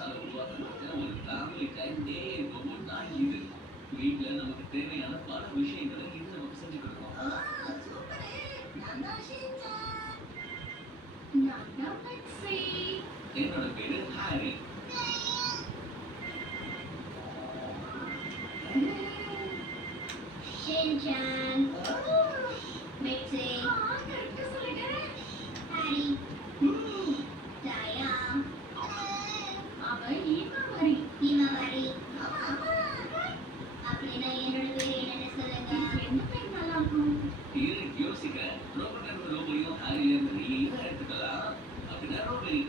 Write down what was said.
மசாலா உருவாக்குறது ஒரு family time டே ஒவ்வொன்றா இது வீட்ல நமக்கு தேவையான பல விஷயங்களை இது நமக்கு செஞ்சு கொடுக்கும். என்னோட பேரு ஹாரி. ஷின்சான் மிக்ஸி ஹாரி தாயா அவ ஈமாவரி அப்படின்னா என்னோட பேர் என்னன்னு சொல்லுங்க. என்ன பேர் நல்லா இருக்கும்? யோசிக்கிறேன். ரோபரியும் ஹாரில இருந்து நீ எடுத்துக்கலாம் அப்படின்னா ரோபரி.